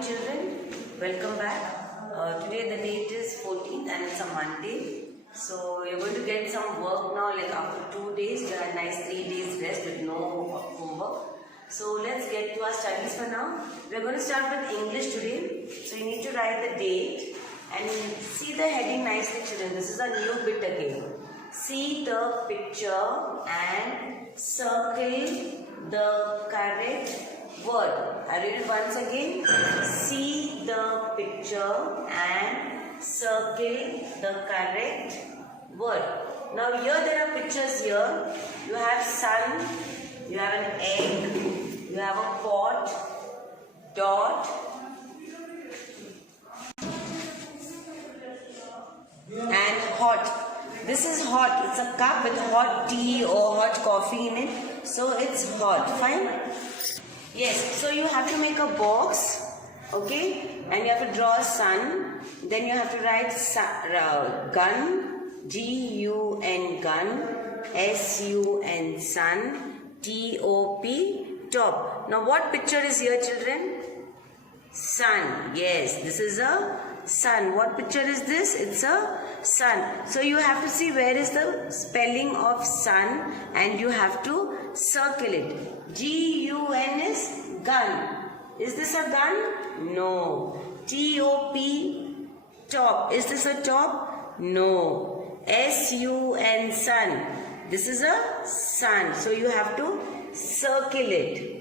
Children, welcome back. Today the date is 14th and it's a Monday. So you're going to get some work now, like after 2 days. We had nice 3 days rest with no homework. So let's get to our studies for now. We're going to start with English today. So you need to write the date and see the heading nicely, children. This is a new bit again. See the picture and circle the correct word. I read it once again. See the picture and circle the correct word. Now here there are pictures here. You have sun, you have an egg, you have a pot, dot, and hot. This is hot. It's a cup with hot tea or hot coffee in it. So it's hot. Fine? Yes. So you have to make a box. Okay? And you have to draw a sun. Then you have to write gun. G-U-N gun. S-U-N sun. T-O-P top. Now what picture is here, children? Sun. Yes. This is a sun. What picture is this? It's a sun. So you have to see where is the spelling of sun and you have to circle it. G-U-N is gun. Is this a gun? No. T-O-P top. Is this a top? No. S-U-N sun. This is a sun. So you have to circle it.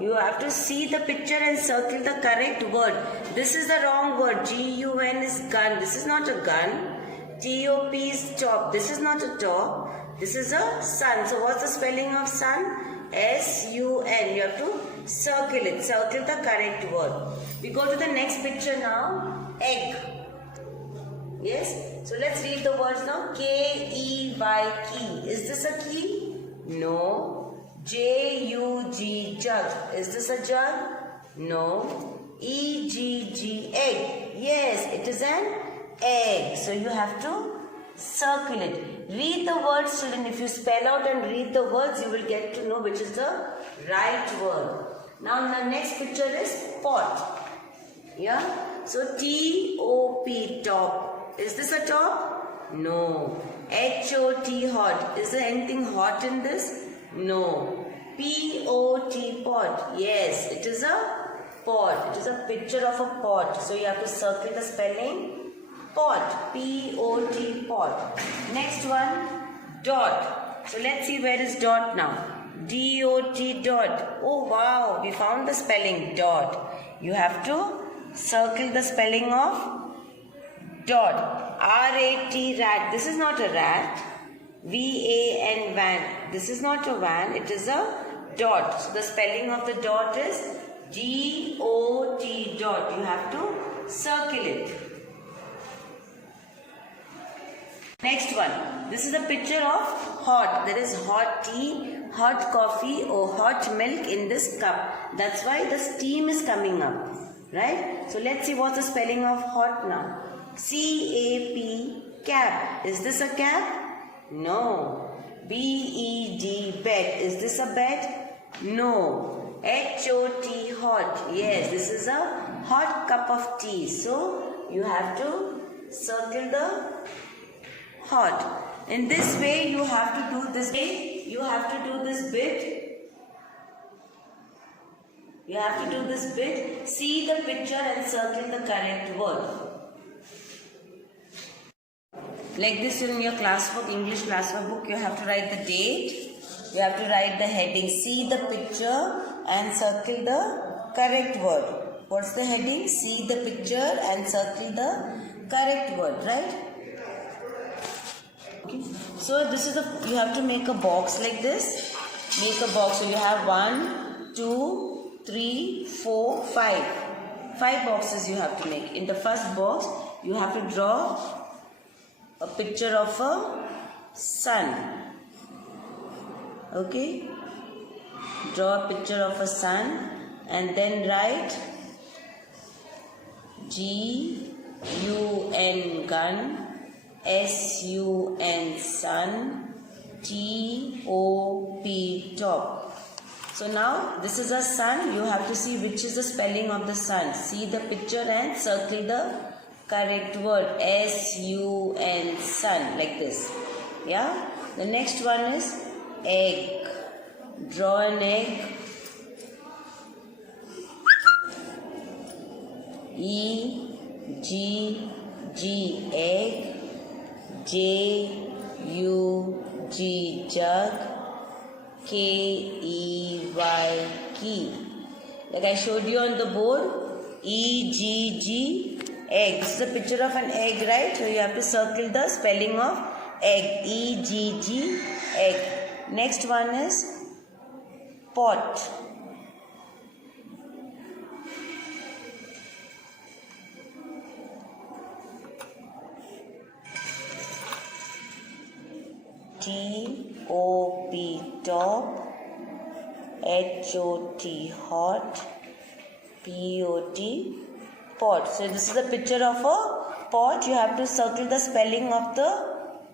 You have to see the picture and circle the correct word. This is the wrong word. G-U-N is gun. This is not a gun. T-O-P is top. This is not a top. This is a sun. So what's the spelling of sun? S-U-N. You have to circle it. Circle the correct word. We go to the next picture now. Egg. Yes. So let's read the words now. K-E-Y, key. Is this a key? No. J-U-G, jug. Is this a jug? No. E-G-G, egg. Yes, it is an egg. So you have to circle it. Read the words, children. If you spell out and read the words, you will get to know which is the right word. Now the next picture is pot. Yeah. So T-O-P, top. Is this a top? No. H-O-T, hot. Is there anything hot in this? No. P-O-T, pot. Yes, it is a pot. It is a picture of a pot. So you have to circle the spelling. Pot. P-O-T, pot. Next one, dot. So let's see where is dot now. D-O-T, dot. Oh wow, we found the spelling dot. You have to circle the spelling of dot. R-A-T, rat. This is not a rat. V-A-N, van. This is not a van, it is a dot. So the spelling of the dot is D-O-T, dot. You have to circle it. Next one. This is a picture of hot. There is hot tea, hot coffee or hot milk in this cup. That's why the steam is coming up. Right? So let's see what's the spelling of hot now. C-A-P, cap. Is this a cap? No. B-E-D, bed. Is this a bed? No. H-O-T, hot. Yes, this is a hot cup of tea. So, you have to circle the hot. In this way, you have to do this bit. You have to do this bit. You have to do this bit. See the picture and circle the correct word. Like this in your classwork, English classwork book, you have to write the date, you have to write the heading, see the picture and circle the correct word. What's the heading? See the picture and circle the correct word, right? Okay. So this is you have to make a box like this. Make a box. So you have 1, 2, 3, 4, 5. 5 boxes you have to make. In the first box, you have to draw a picture of a sun. Okay? Draw a picture of a sun and then write G-U-N gun, S-U-N sun, T-O-P top. So now this is a sun. You have to see which is the spelling of the sun. See the picture and circle the correct word. S-U-N, sun, like this. Yeah. The next one is egg. Draw an egg. E-G-G, egg. J-U-G, jug. K-E-Y, key. Like I showed you on the board, E-G-G, egg. This is a picture of an egg, right? So you have to circle the spelling of egg. E-G-G, egg. Next one is pot. T-O-P, top. H-O-T, hot. P-O-T, pot. So this is a picture of a pot. You have to circle the spelling of the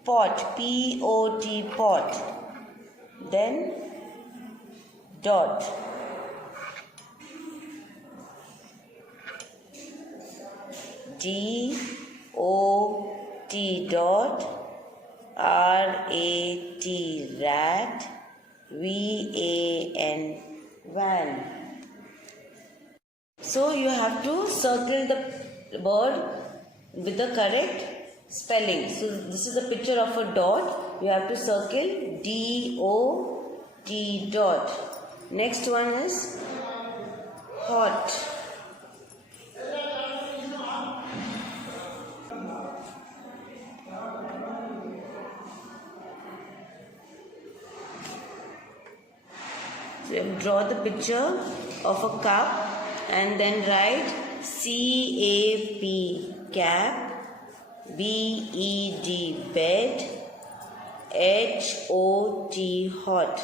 pot. P-O-T, pot. Then dot. D-O-T, dot. R-A-T, rat. V-A-N, van. So you have to circle the word with the correct spelling. So this is a picture of a dot. You have to circle D-O-T, dot. Next one is hot. So you draw the picture of a cup and then write C-A-P, cap, B-E-D, bed, H-O-T, hot.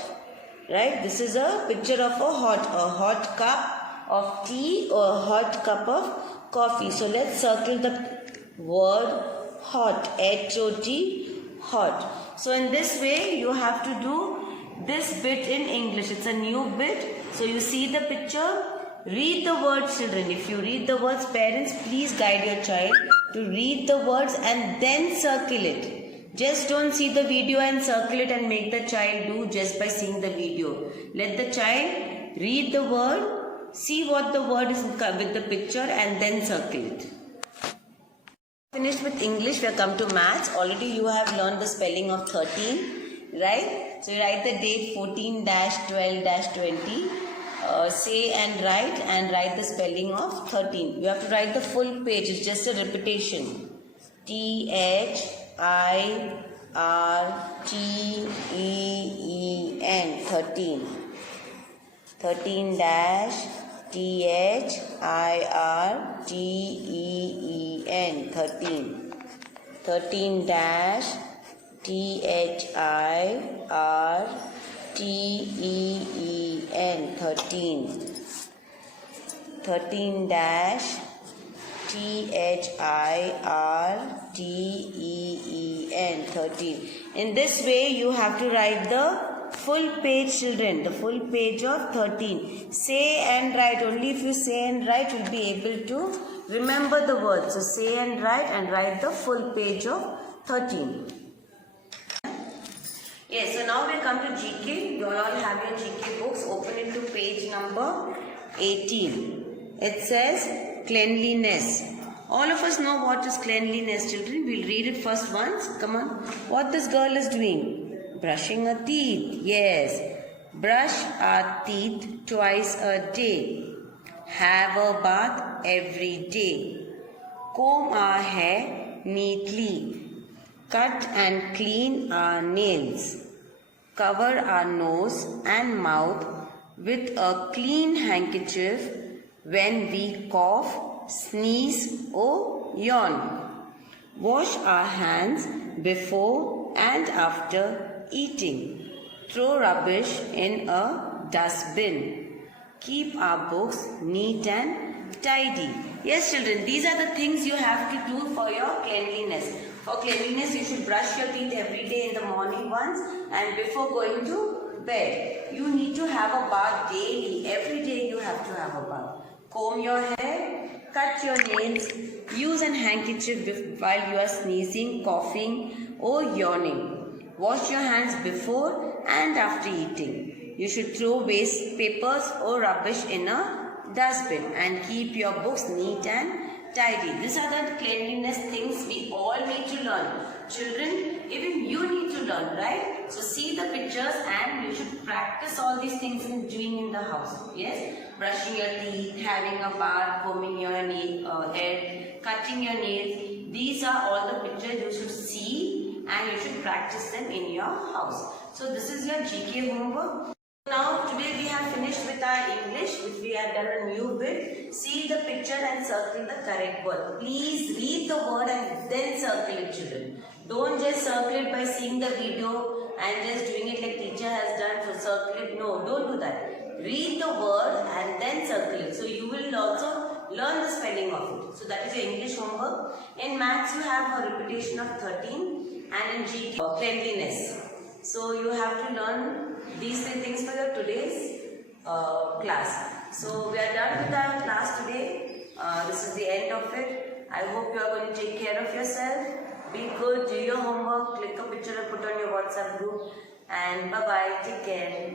Right? This is a picture of a hot cup of tea or a hot cup of coffee. So let's circle the word hot, H-O-T, hot. So in this way you have to do this bit in English. It's a new bit. So you see the picture, read the words, children. If you read the words, parents, please guide your child to read the words and then circle it. Just don't see the video and circle it and make the child do just by seeing the video. Let the child read the word, see what the word is with the picture and then circle it. Finished with English, we have come to maths. Already you have learned the spelling of 13, right? So you write the date 14-12-20. Say and write the spelling of 13. You have to write the full page. It's just a repetition. T-H-I-R-T-E-E-N, 13. 13-T-H-I-R-T-E-E-N, 13. 13-T-H-I-R-T-E-E-N, 13. 13-T-H-I-R-T-E-E-N, 13. In this way, you have to write the full page, children. The full page of 13. Say and write. Only if you say and write, you'll be able to remember the words. So say and write the full page of 13. Yes, so now we come to GK. You all have your GK books. Open it to page number 18. It says cleanliness. All of us know what is cleanliness, children. We'll read it first once. Come on. What this girl is doing? Brushing her teeth. Yes. Brush our teeth twice a day. Have a bath every day. Comb our hair neatly. Cut and clean our nails. Cover our nose and mouth with a clean handkerchief when we cough, sneeze or yawn. Wash our hands before and after eating. Throw rubbish in a dustbin. Keep our books neat and tidy. Yes, children, these are the things you have to do for your cleanliness. For cleanliness, you should brush your teeth every day in the morning once and before going to bed. You need to have a bath daily. Every day you have to have a bath. Comb your hair, cut your nails, use an handkerchief while you are sneezing, coughing or yawning. Wash your hands before and after eating. You should throw waste papers or rubbish in a dustbin and keep your books neat and tidy. These are the cleanliness things we all need to learn. Children, even you need to learn, right? So see the pictures and you should practice all these things in doing in the house. Yes? Brushing your teeth, having a bath, combing your head, cutting your nails. These are all the pictures you should see and you should practice them in your house. So this is your GK homework. Now today we have finished with our English, which we have done a new bit. See the picture and circle the correct word. Please read the word and then circle it, children. Don't just circle it by seeing the video and just doing it like teacher has done for circle it. No, don't do that. Read the word and then circle it. So you will also learn the spelling of it. So that is your English homework. In maths you have a repetition of 13 and in GK cleanliness. So you have to learn these three things for your today's class. So we are done with our class today. This is the end of it. I hope you are going to take care of yourself. Be good, do your homework, click a picture and put on your WhatsApp group. And bye-bye, take care.